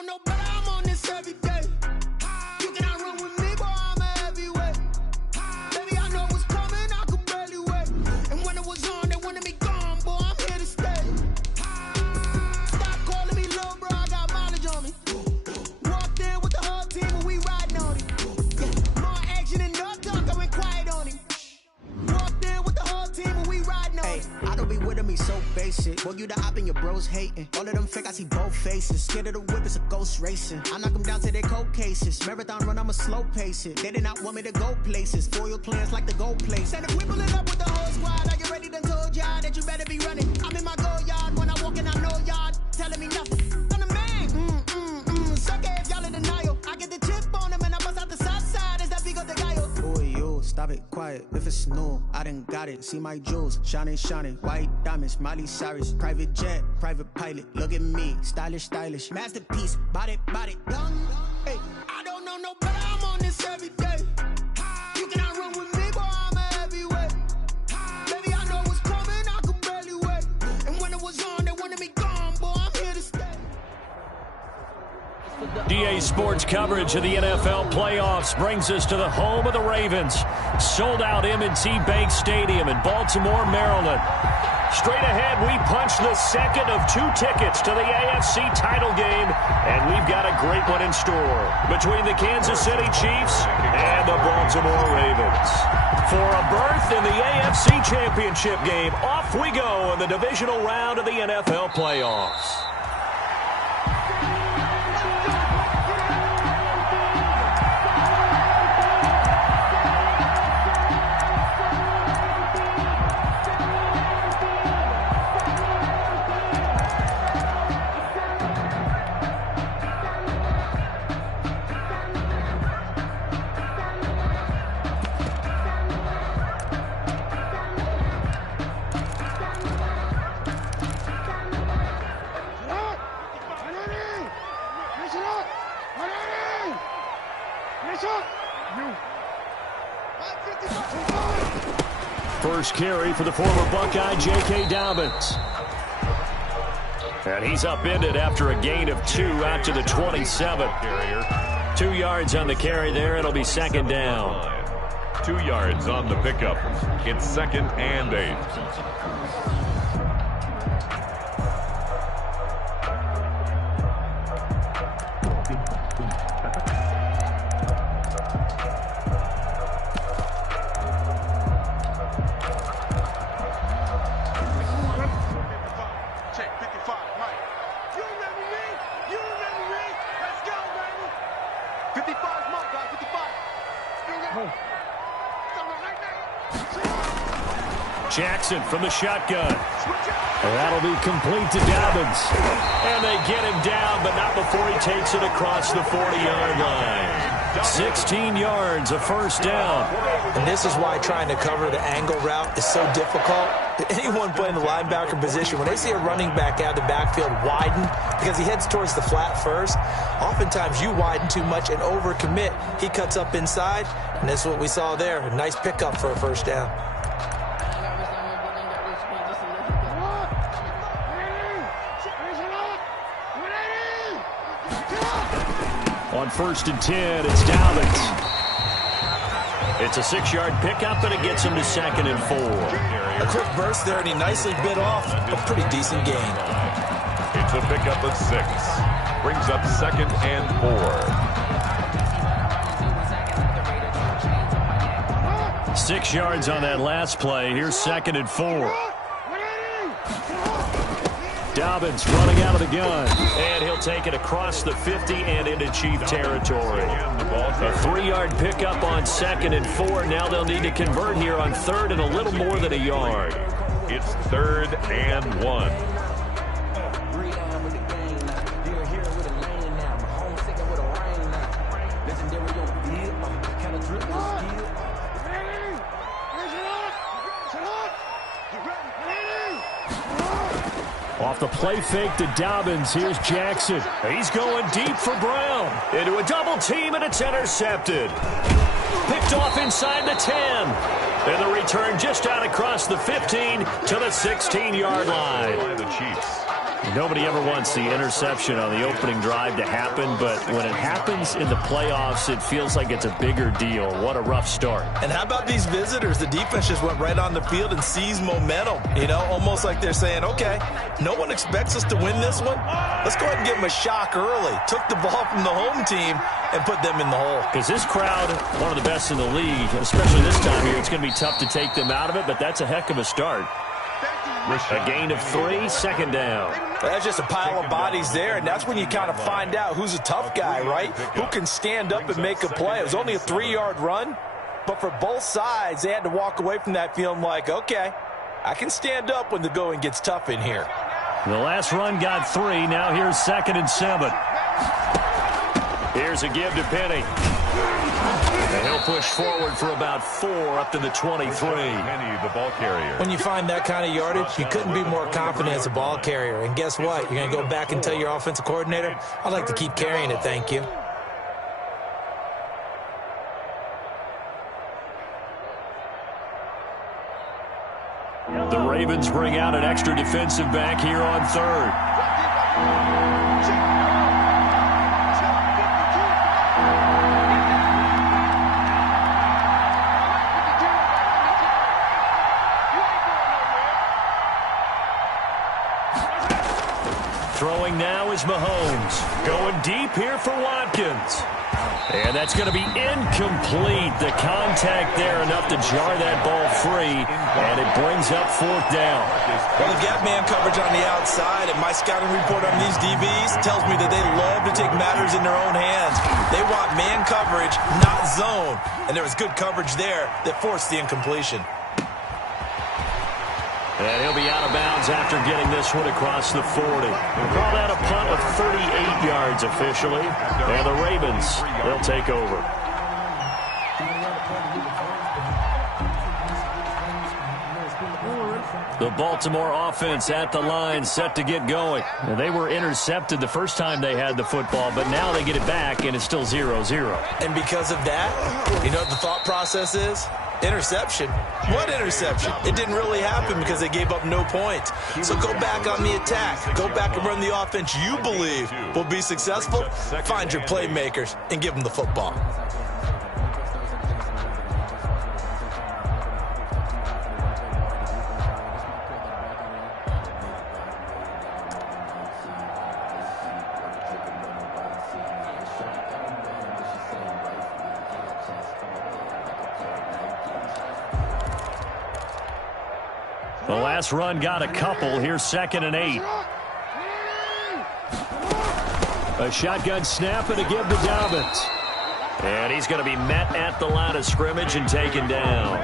don't know, but I'm on this every day. You cannot run with me, boy, I'm a heavyweight. Baby, I know what's coming, I could barely wait. And when it was on, they wanted me gone, boy, I'm here to stay. Stop calling me low, bro, I got mileage on me. Walked in with the whole team and we riding on it. Yeah, more action than no talk, I went quiet on him. Walked in with the whole team and we riding on it. I don't be with me so basic. Boy, you the op and your bros hating. All of them fake, I see both faces. Scared of the whip, it's a ghost racing. I knock them down to their cold cases. Marathon run, I'ma slow pace it. They did not want me to go places. Foil plans like the gold place. And if we pull it up with the whole squad, I get ready to told y'all that you better be running. I'm in my go yard. When I walk in, I know y'all telling me nothing. I'm the man. Suck it if y'all in denial. I get the chip on them and I bust out the south side. Is that Vigo de Gallo? Boy, you, stop it, quiet. If it's new, I done got it. See my jewels, shining, shining. White diamonds, Miley Cyrus. Private jet, private pilot. Look at me, stylish, stylish. Masterpiece, body, done. Hey, I don't know no better, I'm on this every day. You cannot run with me, boy, I'm a heavyweight. Baby, I know what's coming, I could barely wait. And when it was on, they wanted me gone, boy, I'm here to stay. DA Sports coverage of the NFL playoffs brings us to the home of the Ravens. Sold out M&T Bank Stadium in Baltimore, Maryland. Straight ahead, we punch the second of 2 tickets to the AFC title game, and we've got a great one in store between the Kansas City Chiefs and the Baltimore Ravens. For a berth in the AFC Championship game, off we go in the divisional round of the NFL playoffs. First carry for the former Buckeye, J.K. Dobbins. And he's upended after a gain of 2 out to the 27. 2 yards on the carry there. It'll be second down. 2 yards on the pickup. It's 2nd and 8. Jackson from the shotgun. That'll be complete to Dobbins. And they get him down, but not before he takes it across the 40-yard line. 16 yards, a first down. And this is why trying to cover the angle route is so difficult. Anyone playing the linebacker position, when they see a running back out of the backfield widen, because he heads towards the flat first, oftentimes you widen too much and overcommit. He cuts up inside, and that's what we saw there. A nice pickup for a first down. On 1st and 10, it's Dobbins. It's a 6-yard pickup, and it gets him to 2nd and 4. A quick burst there, and he nicely bit off a pretty decent gain. It's a pickup of 6. Brings up 2nd and 4. 6 yards on that last play. Here's 2nd and 4. Dobbins running out of the gun, and he'll take it across the 50 and into Chief territory. A 3-yard pickup on 2nd and 4. Now they'll need to convert here on 3rd and a little more than a yard. It's 3rd and 1. Off the play fake to Dobbins, here's Jackson. He's going deep for Brown. Into a double team, and it's intercepted. Picked off inside the 10. And the return just out across the 15 to the 16-yard line. By the Chiefs. Nobody ever wants the interception on the opening drive to happen, but when it happens in the playoffs, it feels like it's a bigger deal. What a rough start. And how about these visitors? The defense just went right on the field and seized momentum, almost like they're saying, okay, no one expects us to win this one. Let's go ahead and give them a shock early. Took the ball from the home team and put them in the hole. Because this crowd, one of the best in the league, especially this time here, it's going to be tough to take them out of it, but that's a heck of a start. A gain of 3, second down. That's just a pile of bodies there, and that's when you kind of find out who's a tough guy, right? Who can stand up and make a play. It was only a 3-yard run, but for both sides, they had to walk away from that feeling like, okay, I can stand up when the going gets tough in here. The last run got 3. Now here's 2nd and 7. Here's a give to Penny. And he'll push forward for about 4 up to the 23. Penny, the ball carrier. When you find that kind of yardage, you couldn't be more confident as a ball carrier. And guess what? You're going to go back and tell your offensive coordinator, I'd like to keep carrying it, thank you. The Ravens bring out an extra defensive back here on 3rd. Throwing now is Mahomes. Going deep here for Watkins. And that's going to be incomplete. The contact there enough to jar that ball free. And it brings up 4th down. Well, they've got man coverage on the outside, and my scouting report on these DBs tells me that they love to take matters in their own hands. They want man coverage, not zone. And there was good coverage there that forced the incompletion. And he'll be out of bounds after getting this one across the 40. We'll call that a punt of 38 yards officially. And the Ravens, they'll take over. The Baltimore offense at the line, set to get going. And they were intercepted the first time they had the football, but now they get it back, and it's still 0-0. And because of that, you know what the thought process is? Interception. What interception? It didn't really happen because they gave up no points. So go back on the attack. Go back and run the offense you believe will be successful. Find your playmakers and give them the football. The last run got a couple. Here's 2nd and 8. A shotgun snap and a give to Dobbins. And he's going to be met at the line of scrimmage and taken down.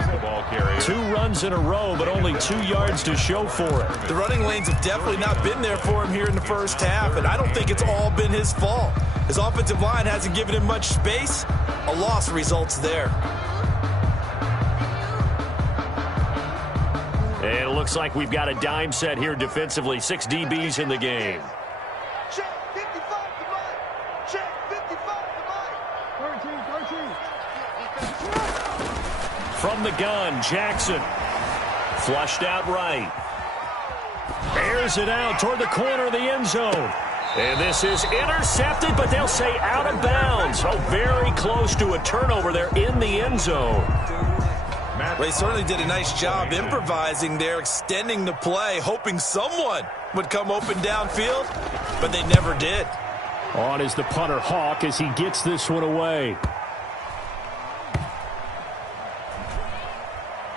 2 runs in a row, but only 2 yards to show for it. The running lanes have definitely not been there for him here in the first half, and I don't think it's all been his fault. His offensive line hasn't given him much space. A loss results there. And it looks like we've got a dime set here defensively. 6 DBs in the game. Check 55 to Mike. Check 55 to Mike. 13. From the gun, Jackson. Flushed out right. Airs it out toward the corner of the end zone. And this is intercepted, but they'll say out of bounds. Oh, very close to a turnover there in the end zone. They certainly did a nice job improvising there, extending the play, hoping someone would come open downfield, but they never did. On is the punter, Hawk, as he gets this one away.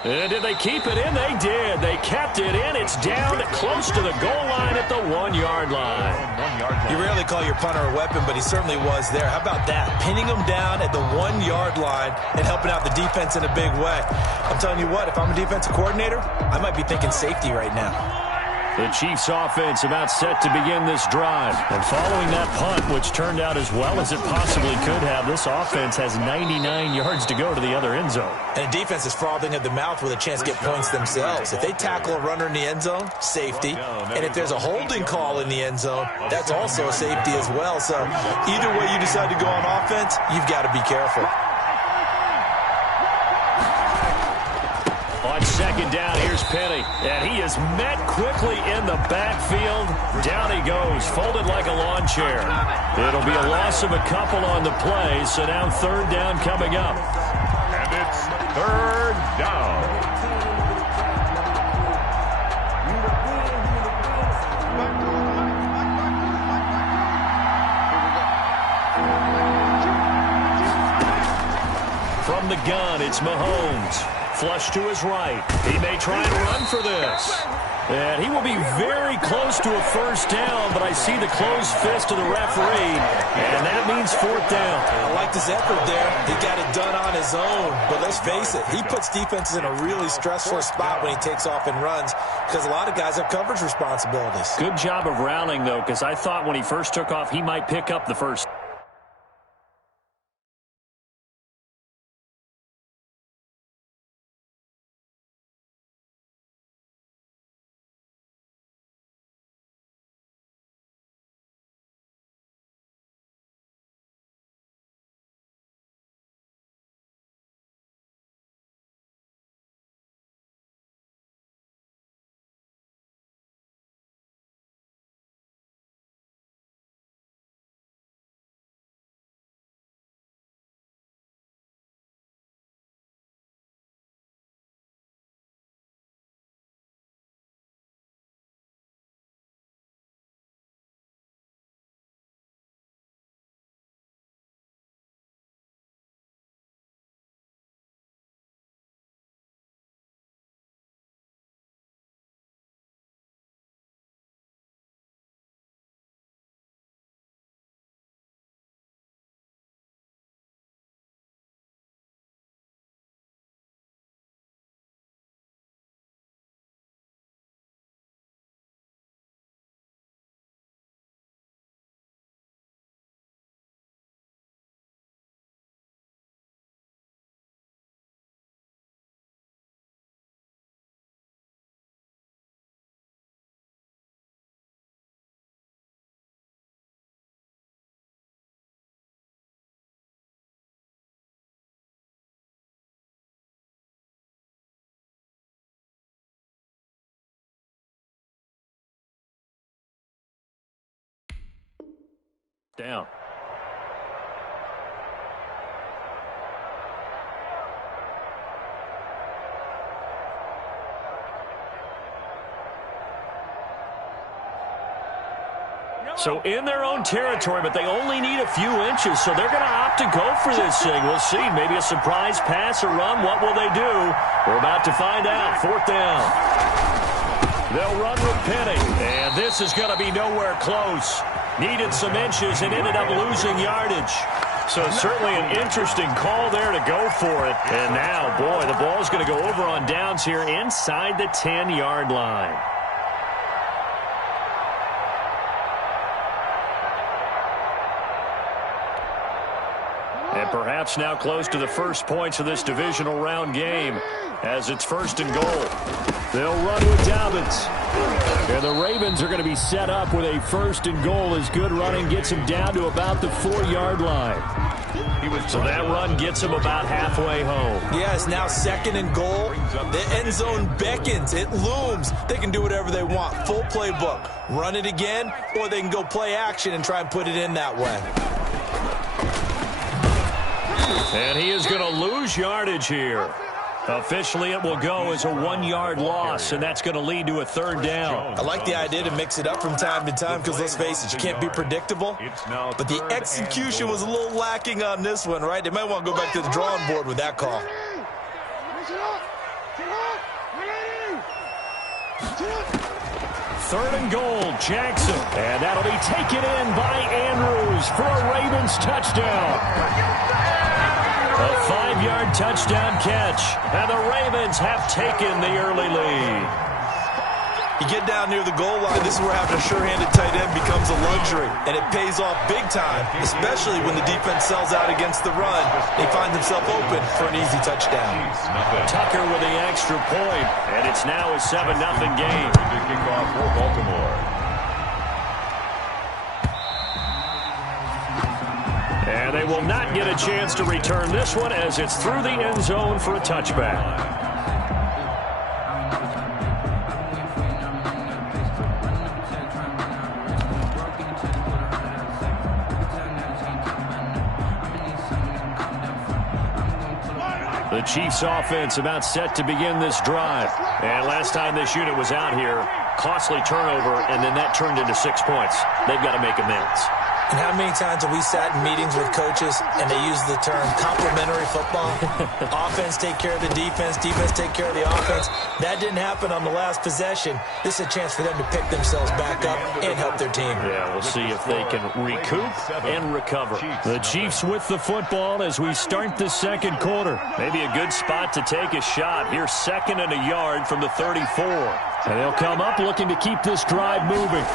And did they keep it in? They did. They kept it in. It's down close to the goal line at the 1-yard line. You rarely call your punter a weapon, but he certainly was there. How about that? Pinning him down at the 1-yard line and helping out the defense in a big way. I'm telling you what, if I'm a defensive coordinator, I might be thinking safety right now. The Chiefs offense about set to begin this drive. And following that punt, which turned out as well as it possibly could have, this offense has 99 yards to go to the other end zone. And the defense is frothing at the mouth with a chance to get points themselves. If they tackle a runner in the end zone, safety. And if there's a holding call in the end zone, that's also a safety as well. So either way you decide to go on offense, you've got to be careful. On second down, here's Penny. And he is met quickly in the backfield. Down he goes, folded like a lawn chair. It'll be a loss of a couple on the play, so now third down coming up. And it's third down. From the gun, it's Mahomes. Flush to his right. He may try and run for this. And he will be very close to a first down, but I see the closed fist of the referee, and that means fourth down. I like this effort there. He got it done on his own, but let's face it, he puts defenses in a really stressful spot when he takes off and runs because a lot of guys have coverage responsibilities. Good job of rallying, though, because I thought when he first took off, he might pick up the first. Down. So in their own territory, but they only need a few inches, so they're going to opt to go for this thing. We'll see. Maybe a surprise pass or run. What will they do? We're about to find out. Fourth down. They'll run with Penny, and this is going to be nowhere close. Needed some inches and ended up losing yardage. So certainly an interesting call there to go for it. And now, boy, the ball's going to go over on downs here inside the 10-yard line. And perhaps now close to the first points of this divisional round game as it's first and goal. They'll run with Dobbins. And the Ravens are going to be set up with a first and goal as good running gets them down to about the 4-yard line. So that run gets them about halfway home. Yeah, it's now second and goal. The end zone beckons. It looms. They can do whatever they want. Full playbook. Run it again, or they can go play action and try and put it in that way. And he is going to lose yardage here. Officially, it will go as a 1-yard loss, and that's going to lead to a third down. I like the idea to mix it up from time to time because, let's face it, you can't be predictable. But the execution was a little lacking on this one, right? They might want to go back to the drawing board with that call. Third and goal, Jackson. And that'll be taken in by Andrews for a Ravens touchdown. A 5-yard touchdown catch. And the Ravens have taken the early lead. You get down near the goal line, this is where having a sure-handed tight end becomes a luxury. And it pays off big time, especially when the defense sells out against the run. They find themselves open for an easy touchdown. Tucker with the extra point, and it's now a 7-0 game. Kickoff for Baltimore. And they will not get a chance to return this one as it's through the end zone for a touchback. The Chiefs offense about set to begin this drive. And last time this unit was out here, costly turnover, and then that turned into 6 points. They've got to make amends. And how many times have we sat in meetings with coaches and they use the term complementary football? Offense take care of the defense, defense take care of the offense. That didn't happen on the last possession. This is a chance for them to pick themselves back up and help their team. Yeah, we'll see if they can recoup and recover. The Chiefs with the football as we start the second quarter. Maybe a good spot to take a shot. Here, 2nd and a yard from the 34. And they'll come up looking to keep this drive moving.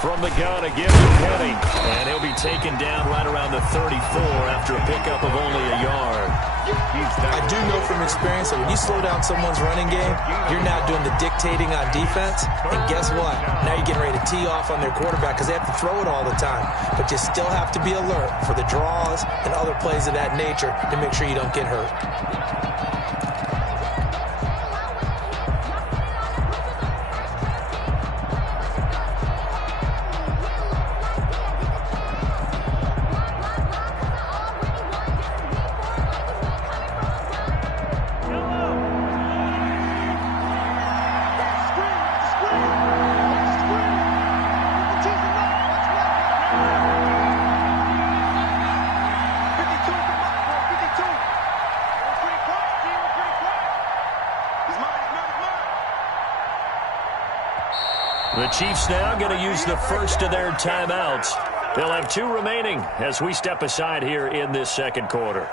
From the gun, again to Penny. And he'll be taken down right around the 34 after a pickup of only a yard. I do know from experience that when you slow down someone's running game, you're now doing the dictating on defense. And guess what? Now you're getting ready to tee off on their quarterback because they have to throw it all the time. But you still have to be alert for the draws and other plays of that nature to make sure you don't get hurt. The Chiefs now going to use the first of their timeouts. They'll have 2 remaining as we step aside here in this second quarter.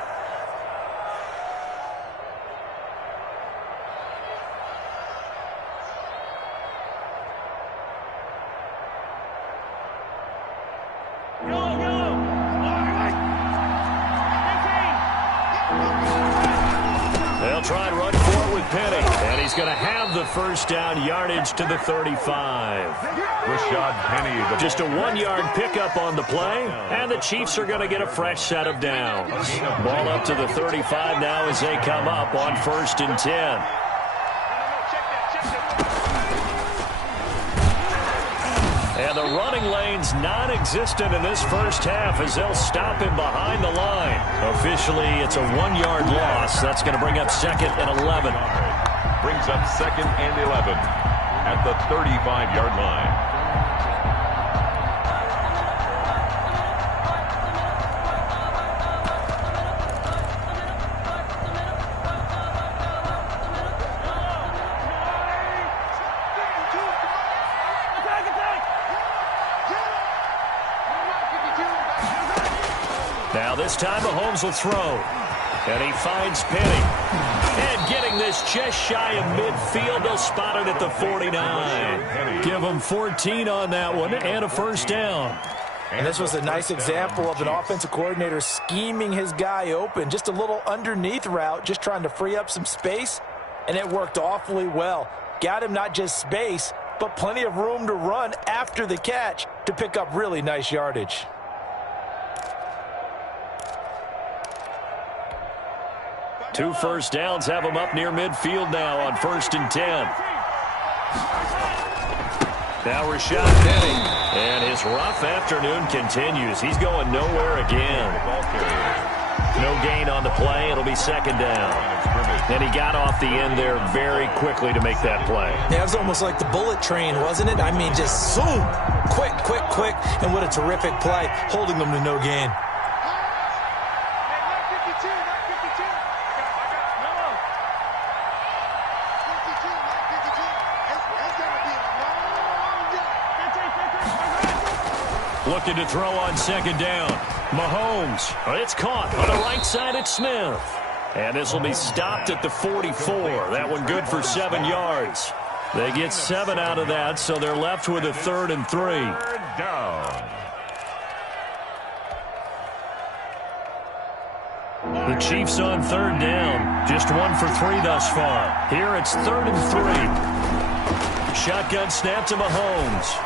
They'll try and run for it with Penny. And he's going to have the first down, yardage to the 35. Rashad Penny. Just a 1-yard pickup on the play, and the Chiefs are going to get a fresh set of downs. Ball up to the 35 now as they come up on 1st and 10. And the running lane's non-existent in this first half as they'll stop him behind the line. Officially, it's a 1-yard loss. That's going to bring up 2nd and 11. Brings up 2nd and 11 at the 35-yard line. Now this time Mahomes will throw. And he finds Penny. And getting this just shy of midfield, they'll spot it at the 49. Give him 14 on that one and a first down. And this was a nice example of an offensive coordinator scheming his guy open. Just a little underneath route, just trying to free up some space. And it worked awfully well. Got him not just space, but plenty of room to run after the catch to pick up really nice yardage. Two first downs have him up near midfield now on 1st and 10. Now Rashad Penny. And his rough afternoon continues. He's going nowhere again. No gain on the play. It'll be 2nd down. And he got off the end there very quickly to make that play. Yeah, it was almost like the bullet train, wasn't it? I mean, just zoom. Quick, quick, quick. And what a terrific play, holding them to no gain. Looking to throw on 2nd down. Mahomes. It's caught on the right side at Smith. And this will be stopped at the 44. That one good for 7 yards. They get 7 out of that, so they're left with a 3rd and 3. Third down. The Chiefs on 3rd down. Just 1 for 3 thus far. Here it's 3rd and 3. Shotgun snap to Mahomes.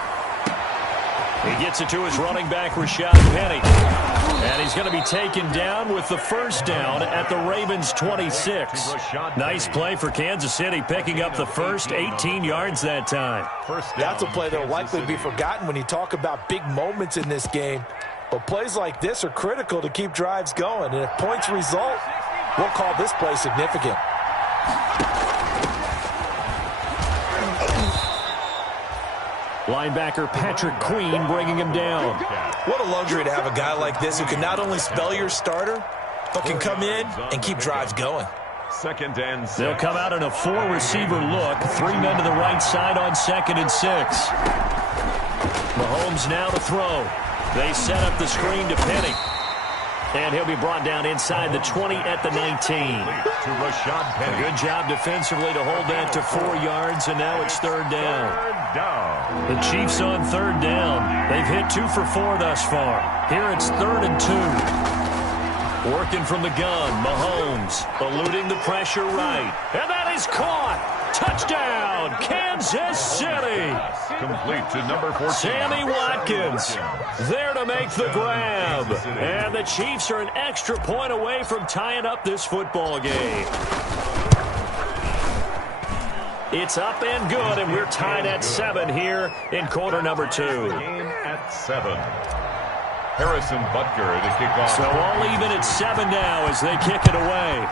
He gets it to his running back, Rashad Penny. And he's going to be taken down with the first down at the Ravens' 26. Nice play for Kansas City, picking up the first 18 yards that time. That's a play that will likely be forgotten when you talk about big moments in this game. But plays like this are critical to keep drives going. And if points result, We'll call this play significant. Linebacker Patrick Queen bringing him down. What a luxury to have a guy like this who can not only spell your starter, but can come in and keep drives going. Second and 6. They'll come out in a 4-receiver look. 3 men to the right side on 2nd and 6. Mahomes now to throw. They set up the screen to Penny. And he'll be brought down inside the 20 at the 19. To Rashad Penny. Good job defensively to hold that to 4 yards, and now it's 3rd down. The Chiefs on 3rd down. They've hit 2 for 4 thus far. Here it's 3rd and 2. Working from the gun, Mahomes eluding the pressure right. And that is caught. Touchdown, Kansas City. Complete to number 14. Sammy Watkins there to make the grab. And the Chiefs are an extra point away from tying up this football game. It's up and good, and we're tied at 7 here in quarter number 2. Game at 7. Harrison Butker to kick off. So all even at 7 now as they kick it away.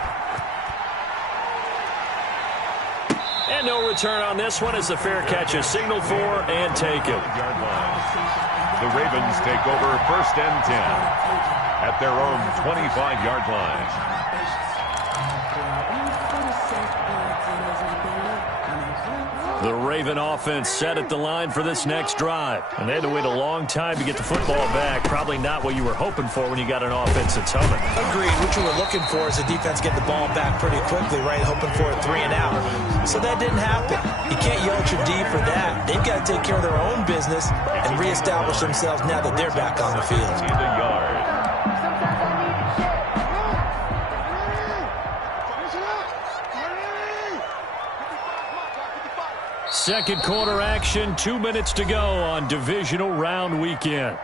And no return on this one as the fair catch is signaled for and taken. The Ravens take over 1st and 10 at their own 25-yard line. The Raven offense set at the line for this next drive. And they had to wait a long time to get the football back. Probably not what you were hoping for when you got an offense that's humming. Agreed. What you were looking for is the defense get the ball back pretty quickly, right? Hoping for a 3 and out. So that didn't happen. You can't yell at your D for that. They've got to take care of their own business and reestablish themselves now that they're back on the field. Second quarter action, 2 minutes to go on divisional round weekend.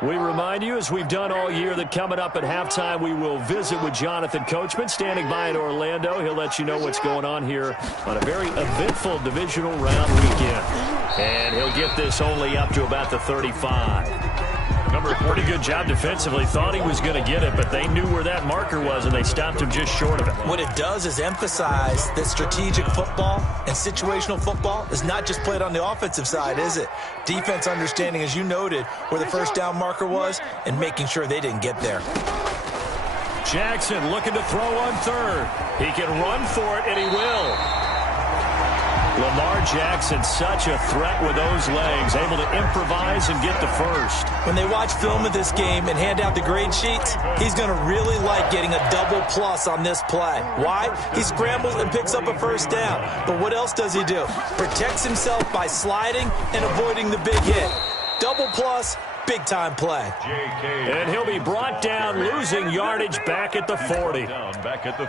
We remind you, as we've done all year, that coming up at halftime, we will visit with Jonathan Coachman, standing by in Orlando. He'll let you know what's going on here on a very eventful divisional round weekend. And he'll get this only up to about the 35. Number 4, pretty good job defensively. Thought he was going to get it, but they knew where that marker was, and they stopped him just short of it. What it does is emphasize that strategic football and situational football is not just played on the offensive side, is it? Defense understanding, as you noted, where the first down marker was and making sure they didn't get there. Jackson looking to throw on 3rd. He can run for it, and he will. Lamar Jackson, such a threat with those legs, able to improvise and get the first. When they watch film of this game and hand out the grade sheets, he's going to really like getting a double plus on this play. Why? He scrambles and picks up a first down. But what else does he do? Protects himself by sliding and avoiding the big hit. Double plus, big-time play. And he'll be brought down, losing yardage back at the 40.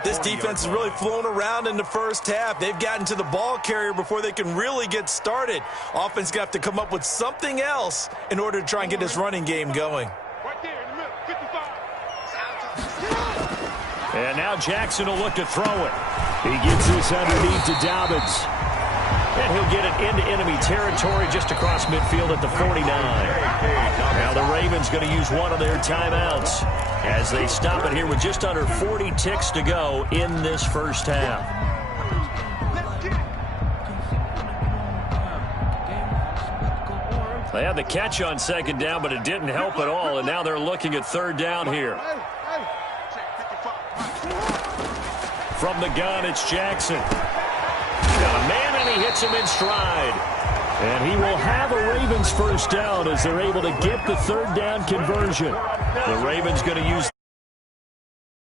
This defense has really flown around in the first half. They've gotten to the ball carrier before they can really get started. Offense got to come up with something else in order to try and get this running game going. And now Jackson will look to throw it. He gets this underneath to Dobbins. And he'll get it into enemy territory just across midfield at the 49. Now the Ravens going to use one of their timeouts as they stop it here with just under 40 ticks to go in this first half. They had the catch on 2nd down, but it didn't help at all, and now they're looking at 3rd down here. From the gun, it's Jackson. Got a man, and he hits him in stride. And he will have a Ravens first down as they're able to get the 3rd down conversion. The Ravens going to use